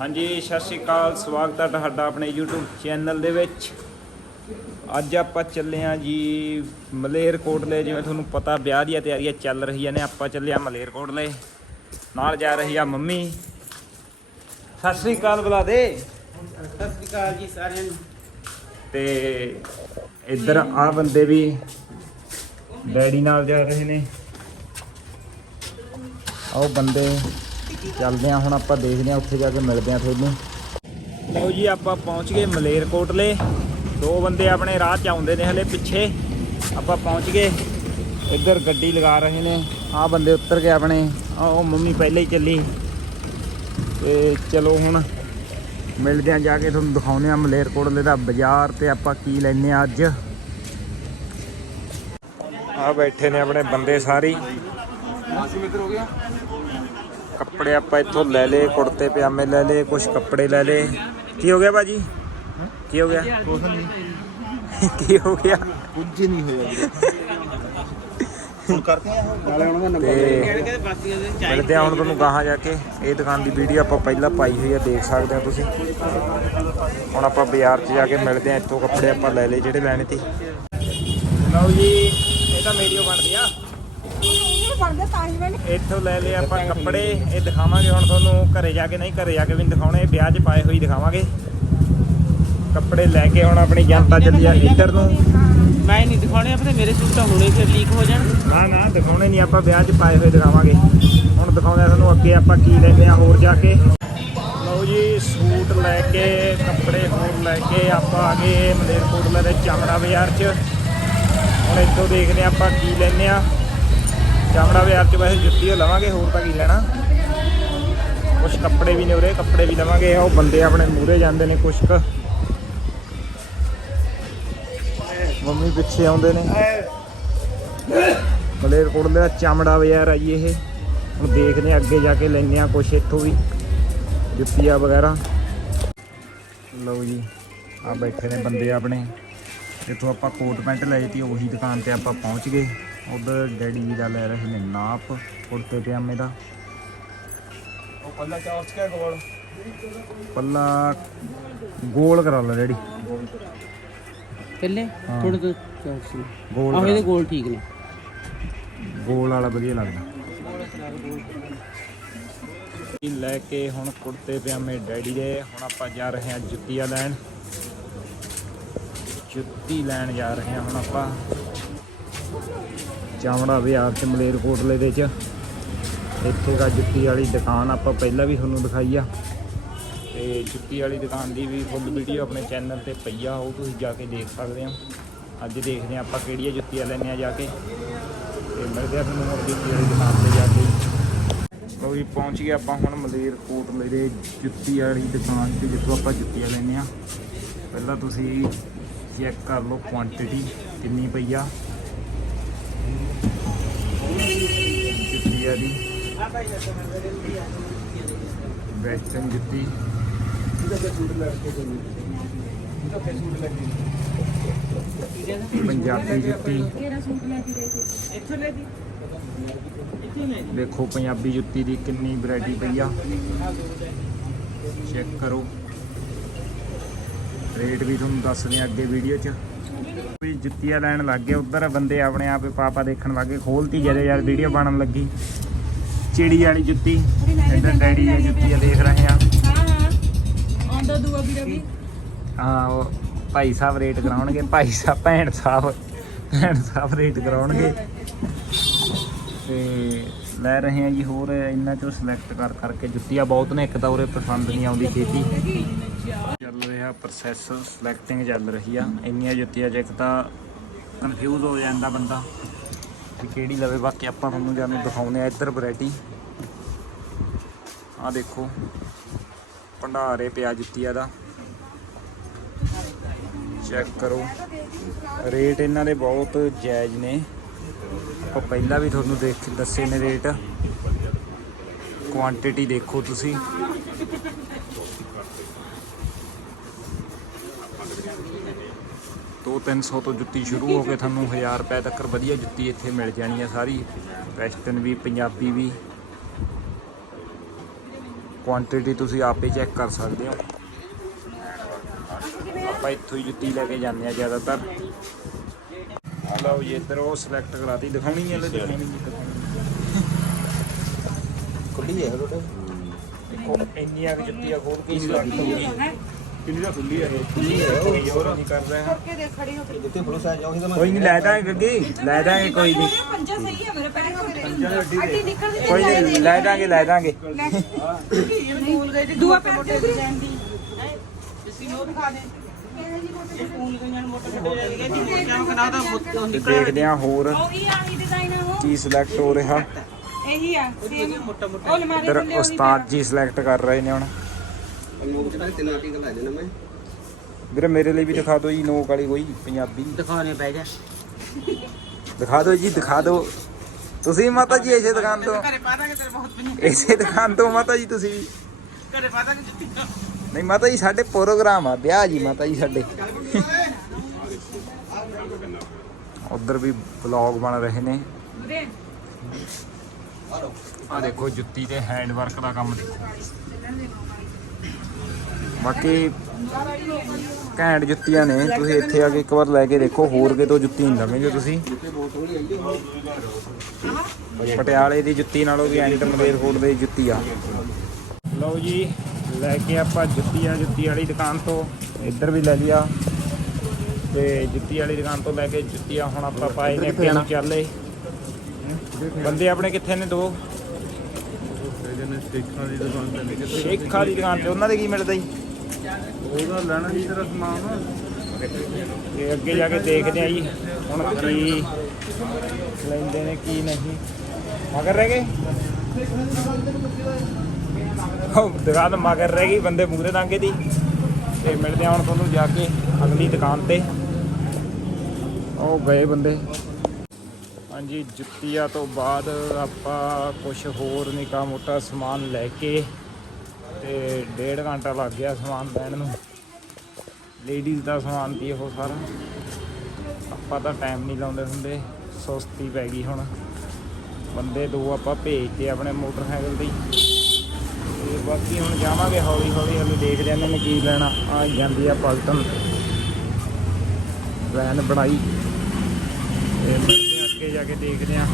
ਹਾਂਜੀ ਸਤਿ ਸ਼੍ਰੀ ਅਕਾਲ ਸਵਾਗਤ ਹੈ ਤੁਹਾਡਾ ਆਪਣੇ YouTube ਚੈਨਲ ਦੇ ਵਿੱਚ। ਅੱਜ ਆਪਾਂ ਚੱਲੇ ਹਾਂ ਜੀ ਮਲੇਰਕੋਟਲੇ ਜਿਵੇਂ ਤੁਹਾਨੂੰ ਪਤਾ ਵਿਆਹ ਦੀਆਂ ਤਿਆਰੀਆਂ ਚੱਲ ਰਹੀਆਂ ਨੇ ਆਪਾਂ ਚੱਲੇ ਹਾਂ ਮਲੇਰਕੋਟਲੇ। ਨਾਲ ਜਾ ਰਹੀ ਆ ਮੰਮੀ। ਸਤਿ ਸ਼੍ਰੀ ਅਕਾਲ ਬੁਲਾ ਦੇ ਸਤਿ ਸ਼੍ਰੀ ਅਕਾਲ ਜੀ ਸਾਰਿਆਂ ਨੂੰ। ਤੇ ਇੱਧਰ ਆ ਬੰਦੇ ਵੀ ਡੈਡੀ ਨਾਲ ਜਾ ਰਹੇ ਨੇ। ਆਓ ਬੰਦੇ। ਚੱਲਦੇ ਆ ਹੁਣ ਆਪਾਂ ਦੇਖਦੇ ਆ ਉੱਥੇ ਜਾ ਕੇ ਮਿਲਦੇ ਆ ਤੁਹਾਨੂੰ। ਲਓ ਜੀ, ਆਪਾਂ ਪਹੁੰਚ ਗਏ ਮਲੇਰਕੋਟਲੇ। ਦੋ ਬੰਦੇ ਆਪਣੇ ਰਾਹ ਚ ਆਉਂਦੇ ਨੇ ਹਲੇ ਪਿੱਛੇ। ਆਪਾਂ ਪਹੁੰਚ ਗਏ। ਇੱਧਰ ਗੱਡੀ ਲਗਾ ਰਹੇ ਨੇ। ਆਹ ਬੰਦੇ ਉੱਤਰ ਗਏ ਆਪਣੇ। ਆਹ ਉਹ ਮੰਮੀ ਪਹਿਲੇ ਹੀ ਚੱਲੀ। ਤੇ ਚਲੋ ਹੁਣ ਮਿਲਦੇ ਆ ਜਾ ਕੇ ਤੁਹਾਨੂੰ ਦਿਖਾਉਂਦੇ ਆ ਮਲੇਰਕੋਟਲੇ ਦਾ ਬਾਜ਼ਾਰ ਤੇ ਆਪਾਂ ਕੀ ਲੈਨੇ ਆ ਅੱਜ। ਆ ਬੈਠੇ ਨੇ ਆਪਣੇ ਬੰਦੇ ਸਾਰੀ। ਕੱਪੜੇ ਆਪਾਂ ਇੱਥੋਂ ਲੈ ਲਏ ਕੁੜਤੇ ਪਜਾਮੇ ਲੈ ਲਏ ਕੁਝ ਕੱਪੜੇ ਲੈ ਲਏ। ਕੀ ਹੋ ਗਿਆ ਬਾਜੀ ਕੀ ਹੋ ਗਿਆ? ਨਹੀਂ ਕੀ ਹੋ ਗਿਆ? ਕੁਝ ਨਹੀਂ ਹੋਇਆ ਹੁਣ ਕਰਦੇ ਆ ਨਾਲੇ ਉਹਨਾਂ ਦਾ ਚਾਈ ਮਿਲਦੇ ਆ ਹੁਣ ਤੁਹਾਨੂੰ ਗਾਹਾਂ ਜਾ ਕੇ। ਇਹ ਦੁਕਾਨ ਦੀ ਵੀਡੀਓ ਆਪਾਂ ਪਹਿਲਾਂ ਪਾਈ ਹੋਈ ਆ ਦੇਖ ਸਕਦੇ ਹੋ ਤੁਸੀਂ। ਹੁਣ ਆਪਾਂ ਬਾਜ਼ਾਰ 'ਚ ਜਾ ਕੇ ਮਿਲਦੇ ਆ ਇੱਥੋਂ ਕੱਪੜੇ ਆਪਾਂ ਲੈ ਲਏ ਜਿਹੜੇ ਲੈਣੇ ਸੀ। ਲਓ ਜੀ ਇਹ ਤਾਂ ਵੀਡੀਓ ਬਣਦੀ ਆ। ਬਣਦੇ ਤਾਂ ਹੀ ਮੈਨੂੰ ਇੱਥੋਂ ਲੈ ਲਏ ਆਪਾਂ ਕੱਪੜੇ ਇਹ ਦਿਖਾਵਾਂਗੇ ਹੁਣ ਤੁਹਾਨੂੰ ਘਰੇ ਜਾ ਕੇ ਨਹੀਂ ਘਰੇ ਜਾ ਕੇ ਵੀ ਦਿਖਾਉਣੇ ਇਹ ਵਿਆਹ 'ਚ ਪਾਏ ਹੋਈ ਦਿਖਾਵਾਂਗੇ। ਕੱਪੜੇ ਲੈ ਕੇ ਹੁਣ ਆਪਣੀ ਜਨਤਾ ਚੱਲੀ ਆ ਇੱਧਰ ਨੂੰ। ਮੈਂ ਨਹੀਂ ਦਿਖਾਉਣੇ ਆਪਣੇ ਮੇਰੇ ਸੂਟ ਤਾਂ ਹੁਣੇ ਫਿਰ ਲੀਕ ਹੋ ਜਾਣ। ਨਾ ਨਾ ਦਿਖਾਉਣੇ ਨਹੀਂ ਆਪਾਂ ਵਿਆਹ 'ਚ ਪਾਏ ਹੋਏ ਦਿਖਾਵਾਂਗੇ। ਹੁਣ ਦਿਖਾਉਂਦੇ ਆ ਤੁਹਾਨੂੰ ਅੱਗੇ ਆਪਾਂ ਕੀ ਲੈਂਦੇ ਆ ਹੋਰ ਜਾ ਕੇ। ਲਓ ਜੀ ਸੂਟ ਲੈ ਕੇ ਕੱਪੜੇ ਹੋਰ ਲੈ ਕੇ ਆਪਾਂ ਆ ਗਏ ਮਲੇਰਕੋਟਲਾ ਦੇ ਚਾਮੜਾ ਬਾਜ਼ਾਰ 'ਚ। ਹੁਣ ਇੱਥੋਂ ਦੇਖਦੇ ਆ ਆਪਾਂ ਕੀ ਲੈਂਦੇ ਆ। ਚਾਮੜਾ ਬਾਜ਼ਾਰ 'ਚ ਵੈਸੇ ਜੁੱਤੀ ਓ ਲਵਾਂਗੇ, ਹੋਰ ਤਾਂ ਕੀ ਲੈਣਾ। ਕੁਝ ਕੱਪੜੇ ਵੀ ਨੇ ਉਰੇ, ਕੱਪੜੇ ਵੀ ਲਵਾਂਗੇ। ਉਹ ਬੰਦੇ ਆਪਣੇ ਮੂਹਰੇ ਜਾਂਦੇ ਨੇ ਕੁਛ ਕੁ ਮੰਮੀ ਪਿੱਛੇ ਆਉਂਦੇ ਨੇ। ਮਲੇਰਕੋਟਲੇ ਦਾ ਚਮੜਾ ਬਾਜ਼ਾਰ ਆ ਇਹ। ਹੁਣ ਦੇਖਦੇ ਆ ਅੱਗੇ ਜਾ ਕੇ ਲੈਂਦੇ ਆ ਕੁਛ ਇੱਥੋਂ ਵੀ, ਜੁੱਤੀਆਂ ਵਗੈਰਾ। ਲਓ ਜੀ ਆ ਬੈਠੇ ਨੇ ਬੰਦੇ ਆਪਣੇ। ਇੱਥੋਂ ਆਪਾਂ ਕੋਟ ਪੈਂਟ ਲਏ ਤੀ, ਉਹੀ ਦੁਕਾਨ ਤੇ ਆਪਾਂ ਪਹੁੰਚ ਗਏ। ਉਧਰ ਡੈਡੀ ਜੀ ਦਾ ਲੈ ਰਹੇ ਨੇ ਨਾਪ ਕੁੜਤੇ ਪਜਾਮੇ ਦਾ। ਉਹ ਪੱਲਾ ਚਾਰਜ ਕਿਆ ਗੋਲ? ਪੱਲਾ ਗੋਲ ਕਰਾ ਲੈ ਡੈਡੀ। ਪਹਿਲੇ ਹਾਂ। ਥੋੜੇ ਤੋਂ ਚੌਕਸੀ ਗੋਲ ਆਹ ਇਹਦੇ ਗੋਲ ਠੀਕ ਨੇ। ਗੋਲ ਵਾਲਾ ਵਧੀਆ ਲੱਗਦਾ। ਇਹ ਲੈ ਕੇ ਹੁਣ ਕੁੜਤੇ ਪਜਾਮੇ ਡੈਡੀ ਦੇ। ਹੁਣ ਆਪਾਂ ਜਾ ਰਹੇ ਹਾਂ ਜੁੱਤੀਆਂ ਲੈਣ। ਜੁੱਤੀ ਲੈਣ ਜਾ ਰਹੇ ਹਾਂ ਹੁਣ ਆਪਾਂ। ਚਾਮੜਾ ਬਾਜ਼ਾਰ ਚ ਮਲੇਰਕੋਟਲੇ ਦੇ ਚ ਇੱਥੇ ਦਾ ਜੁੱਤੀ ਵਾਲੀ ਦੁਕਾਨ ਆਪਾਂ ਪਹਿਲਾਂ ਵੀ ਤੁਹਾਨੂੰ ਦਿਖਾਈ ਆ। ਤੇ ਜੁੱਤੀ ਵਾਲੀ ਦੁਕਾਨ ਦੀ ਵੀ ਫੁੱਲ ਵੀਡੀਓ ਆਪਣੇ ਚੈਨਲ ਤੇ ਪਈ ਆ, ਉਹ ਤੁਸੀਂ ਜਾ ਕੇ ਦੇਖ ਸਕਦੇ ਹੋ। ਅੱਜ ਦੇਖਦੇ ਹਾਂ ਆਪਾਂ ਕਿਹੜੀਆਂ ਜੁੱਤੀਆਂ ਲੈਣੀਆਂ ਜਾ ਕੇ। ਤੇ ਮਿਲਦੇ ਆ ਤੁਹਾਨੂੰ ਹੋਰ ਜੁੱਤੀ ਵਾਲੀ ਦੁਕਾਨ ਤੇ ਜਾ ਕੇ। ਲਓ ਜੀ, ਪਹੁੰਚ ਗਏ ਆਪਾਂ ਹੁਣ ਮਲੇਰਕੋਟਲੇ ਦੇ ਜੁੱਤੀ ਵਾਲੀ ਦੁਕਾਨ ਤੇ, ਜਿੱਥੋਂ ਆਪਾਂ ਜੁੱਤੀਆਂ ਲੈਂਦੇ ਆ ਪਹਿਲਾਂ ਤੁਸੀਂ ਚੈੱਕ ਕਰ ਲਓ ਕੁਆਂਟੀਟੀ ਕਿੰਨੀ ਪਈ ਆ। ਜੁੱਤੀ ਦੀ। ਵੈਸਟਰਨ ਜੁੱਤੀ। ਪੰਜਾਬੀ ਜੁੱਤੀ। ਦੇਖੋ ਪੰਜਾਬੀ ਜੁੱਤੀ ਦੀ ਕਿੰਨੀ ਵੈਰਾਈਟੀ ਪਈ ਆ। ਚੈੱਕ ਕਰੋ। ਰੇਟ ਵੀ ਤੁਹਾਨੂੰ ਦੱਸਦੇ ਆ ਅੱਗੇ ਵੀਡੀਓ 'ਚ। ਵੀ ਜੁੱਤੀਆਂ ਲੈਣ ਲੱਗ ਗਏ। ਉਧਰ ਬੰਦੇ ਆਪਣੇ ਆਪ ਪਾਪਾ ਦੇਖਣ ਲੱਗ ਗਏ। ਖੋਲਤੀ ਜਦੇ ਯਾਰ ਵੀਡੀਓ ਬਣਨ ਲੱਗੀ। ਚਿੜੀ ਵਾਲੀ ਜੁੱਤੀ ਇੱਧਰ ਡੈਡੀ ਦੀ ਜੁੱਤੀਆਂ ਦੇਖ ਰਹੇ ਆ। ਆਉਂਦਾ ਦੂਆ ਵੀਰਾ ਵੀ ਹਾਂ, ਉਹ ਭਾਈ ਸਾਹਿਬ ਰੇਟ ਕਰਾਉਣਗੇ। ਭਾਈ ਸਾਹਿਬ, ਭੈਣ ਸਾਹਿਬ ਭੈਣ ਸਾਹਿਬ ਰੇਟ ਕਰਾਉਣਗੇ। ਤੇ ਲੈ ਰਹੇ ਆ ਜੀ ਹੋਰ ਇਹਨਾਂ ਚੋਂ ਸਿਲੈਕਟ ਕਰ ਕਰਕੇ ਜੁੱਤੀਆਂ ਬਹੁਤ ਨੇ। ਇੱਕ ਤਾਂ ਉਰੇ ਪਸੰਦ ਨਹੀਂ ਆਉਂਦੀ ਛੇਤੀ। ਚੱਲ ਰਿਹਾ ਪ੍ਰੋਸੈਸ ਸਿਲੈਕਟਿੰਗ ਚੱਲ ਰਹੀ ਆ। ਇੰਨੀਆਂ ਜੁੱਤੀਆਂ 'ਚ ਇੱਕ ਤਾਂ ਕਨਫਿਊਜ਼ ਹੋ ਜਾਂਦਾ ਬੰਦਾ ਕਿ ਕਿਹੜੀ ਲਵੇ। ਬਾਕੀ ਆਪਾਂ ਤੁਹਾਨੂੰ ਜਾਨੂੰ ਦਿਖਾਉਂਦੇ ਆ ਇੱਧਰ ਵੈਰਾਈਟੀ ਆ ਦੇਖੋ, ਭੰਡਾਰੇ ਪਿਆ ਜੁੱਤੀਆਂ ਦਾ। ਚੈੱਕ ਕਰੋ। ਰੇਟ ਇਹਨਾਂ ਦੇ ਬਹੁਤ ਜਾਇਜ਼ ਨੇ। ਆਪਾਂ ਪਹਿਲਾਂ ਵੀ ਤੁਹਾਨੂੰ ਦੇਖ ਦੱਸੇ ਨੇ ਰੇਟ। ਕੁਆਂਟੀਟੀ ਦੇਖੋ ਤੁਸੀਂ। ਦੋ 300 ਤੋਂ ਜੁੱਤੀ ਸ਼ੁਰੂ ਹੋ ਕੇ ਤੁਹਾਨੂੰ 1000 ਰੁਪਏ ਤੱਕ ਵਧੀਆ ਜੁੱਤੀ ਇੱਥੇ ਮਿਲ ਜਾਣੀ ਹੈ ਸਾਰੀ। ਵੈਸਟਰਨ ਵੀ ਪੰਜਾਬੀ ਵੀ। ਕੁਆਂਟੀਟੀ ਤੁਸੀਂ ਆਪੇ ਚੈੱਕ ਕਰ ਸਕਦੇ ਹੋ। ਆਪਾਂ ਇੱਥੋਂ ਹੀ ਜੁੱਤੀ ਲੈ ਕੇ ਜਾਂਦੇ ਆ ਜ਼ਿਆਦਾਤਰ। ਆ ਲਓ ਜੀ ਇੱਧਰ ਉਹ ਸਿਲੈਕਟ ਕਰਾਤੀ ਦਿਖਾਉਣੀ ਹੈ ਲੈ ਦਿਖਾਉਣੀ ਦਿਖਾਉਣੀ ਖੁੱਲੀ ਹੈ ਰੋਟੇ ਦੇਖੋ ਇੰਨੀਆਂ ਕੁ ਜੁੱਤੀਆਂ ਖੋਲ ਕੇ ਸਿਲੈਕਟ ਹੋ ਗਈ ਕਿੰਨੀ ਦਾ ਖੁੱਲੀ ਹੈ? ਖੁੱਲੀ ਹੈ। ਕੋਈ ਹੋਰ ਨਹੀਂ ਕਰ ਰਿਹਾ ਜਿੱਥੇ ਫਲੂਸ ਆ ਜਾਉਂਗੀ ਤਾਂ ਕੋਈ ਨਹੀਂ ਲੈ ਦਾਂਗੇ ਗੱਗੀ ਲੈ ਦਾਂਗੇ ਕੋਈ ਨਹੀਂ। ਪੰਜਾ ਸਹੀ ਹੈ ਮੇਰੇ ਪੈਰ ਅੱਡੀ ਨਿਕਲਦੀ ਕੋਈ ਨਹੀਂ ਲੈ ਦਾਂਗੇ ਲੈ ਦਾਂਗੇ। ਸਕੂਲ ਗਏ ਤੇ ਦੂਆ ਪੈਰ ਤੇ ਵੀ ਅਸੀਂ ਉਹ ਦਿਖਾ ਦੇ। ਸਕੂਲ ਗਈਆਂ ਨੂੰ ਮੋਟੇ ਮੋਟੇ ਲੈ ਗਏ। ਜੀ ਕਿਆ ਕਨਾ ਦਾ ਤੇ ਨਿਕਲ ਦੇਖਦੇ ਹਾਂ ਹੋਰ। ਉਹੀ ਆਹੀ ਡਿਜ਼ਾਈਨ ਆ ਉਹ। ਕੀ ਸਿਲੈਕਟ ਹੋ ਰਿਹਾ? ਇਹੀ ਆ ਸੇਮ ਮੋਟਾ ਮੋਟਾ। ਉਸਤਾਦ ਜੀ ਸਿਲੈਕਟ ਕਰ ਰਹੇ ਨੇ ਹੁਣ। ਲੋਕ ਜਿਹੜਾ ਤਿੰਨ ਆਰਟੀਕਲ ਲੈ ਜਾਣਾ ਮੈਂ? ਵੀਰੇ ਮੇਰੇ ਲਈ ਵੀ ਦਿਖਾ ਦਿਓ ਜੀ ਨੋਕ ਵਾਲੀ ਕੋਈ ਪੰਜਾਬੀ। ਦਿਖਾਣੇ ਪੈ ਜਾ। ਦਿਖਾ ਦਿਓ ਜੀ ਦਿਖਾ ਦਿਓ। ਤੁਸੀਂ ਮਾਤਾ ਜੀ ਇਸੇ ਦੁਕਾਨ ਤੋਂ ਘਰੇ ਪਾ ਦਾਂਗੇ ਤੇਰੇ ਬਹੁਤ ਪਈਆਂ ਇਸੇ ਦੁਕਾਨ ਤੋਂ ਮਾਤਾ ਜੀ ਤੁਸੀਂ ਵੀ। ਘਰੇ ਪਾ ਦਾਂਗੇ ਜੁੱਤੀਆਂ ਨਹੀਂ ਮਾਤਾ ਜੀ ਸਾਡੇ ਪ੍ਰੋਗਰਾਮ ਆ ਵਿਆਹ ਜੀ ਮਾਤਾ ਜੀ ਸਾਡੇ। ਉਧਰ ਵੀ ਵਲੌਗ ਬਣ ਰਹੇ ਨੇ। ਆ ਦੇਖੋ ਜੁੱਤੀ ਤੇ ਹੈਂਡ ਵਰਕ ਦਾ ਕੰਮ ਦੇਖੋ। ਬਾਕੀ ਘੈਂਟ ਜੁੱਤੀਆਂ ਨੇ ਤੁਸੀਂ ਇੱਥੇ ਆ ਕੇ ਇੱਕ ਵਾਰ ਲੈ ਕੇ ਦੇਖੋ ਹੋਰ ਕਿਤੋਂ ਜੁੱਤੀ ਨਹੀਂ ਲਵੇਂਗੇ ਤੁਸੀਂ। ਪਟਿਆਲੇ ਦੀ ਜੁੱਤੀ ਨਾਲੋਂ ਵੀ ਐਂਟ ਮਲੇਰਕੋਟ ਦੀ ਜੁੱਤੀ ਆ। ਲਓ ਜੀ ਲੈ ਕੇ ਆਪਾਂ ਜੁੱਤੀ ਆ ਜੁੱਤੀ ਵਾਲੀ ਦੁਕਾਨ ਤੋਂ ਇੱਧਰ ਵੀ ਲੈ ਲਿਆ। ਤੇ ਜੁੱਤੀ ਵਾਲੀ ਦੁਕਾਨ ਤੋਂ ਲੈ ਕੇ ਜੁੱਤੀਆਂ ਹੁਣ ਆਪਾਂ ਪਾਏ ਨੇ ਅੱਗੇ ਨੂੰ ਚੱਲੇ। ਬੰਦੇ ਆਪਣੇ ਕਿੱਥੇ ਨੇ ਦੋ? ਸਟੇਕਾਂ ਦੀ ਦੁਕਾਨ ਤੇ ਸ਼ੇਖਾ ਦੀ ਦੁਕਾਨ ਤੇ ਉਹਨਾਂ ਦੇ ਕੀ ਮਿਲਦਾ ਜੀ? ਉਹਦਾ ਲੈਣਾ ਜੀ ਤੇਰਾ ਸਮਾਨ। ਤੇ ਅੱਗੇ ਜਾ ਕੇ ਦੇਖਦੇ ਆ ਜੀ, ਹੁਣ ਕੀ ਲੈਂਦੇ ਨੇ, ਕੀ ਨਹੀਂ। ਮਗਰ ਰਹਿ ਗਏ? ਉਹ ਦੁਕਾਨ ਮਗਰ ਰਹਿ ਗਈ, ਬੰਦੇ ਮੂਰੇ ਟਾਂਗੇ ਦੀ। ਤੇ ਮਿਲਦੇ ਆ ਹੁਣ ਤੁਹਾਨੂੰ ਜਾ ਕੇ ਅਗਲੀ ਦੁਕਾਨ ਤੇ। ਉਹ ਗਏ ਬੰਦੇ। ਹਾਂਜੀ, ਜੁੱਤੀਆਂ ਤੋਂ ਬਾਅਦ ਆਪਾਂ ਕੁਝ ਹੋਰ ਨਿੱਕਾ ਮੋਟਾ ਸਮਾਨ ਲੈ ਕੇ ਤੇ ਡੇਢ ਘੰਟਾ ਲੱਗ ਗਿਆ ਸਮਾਨ ਲੈਣ ਨੂੰ। ਲੇਡੀਜ਼ ਦਾ ਸਮਾਨ ਸੀ ਉਹ ਸਾਰਾ। ਆਪਾਂ ਤਾਂ ਟਾਈਮ ਨਹੀਂ ਲਾਉਂਦੇ ਹੁੰਦੇ, ਸੁਸਤੀ ਪੈ ਗਈ ਹੁਣ। ਬੰਦੇ ਦੋ ਆਪਾਂ ਭੇਜ ਤੇ ਆਪਣੇ ਮੋਟਰਸਾਈਕਲ ਤੇ ਹੀ। ਤੇ ਬਾਕੀ ਹੁਣ ਜਾਵਾਂਗੇ ਹੌਲੀ ਹੌਲੀ, ਹਲੇ ਦੇਖਦੇ ਹਾਂ ਇਹਨਾਂ ਨੇ ਕੀ ਲੈਣਾ। ਆ ਜਾਂਦੀ ਆ ਪਲਟਨ। ਵੈਨ ਬਣਾਈ। ਤੇ ਅੱਗੇ ਜਾ ਕੇ ਦੇਖਦੇ ਹਾਂ।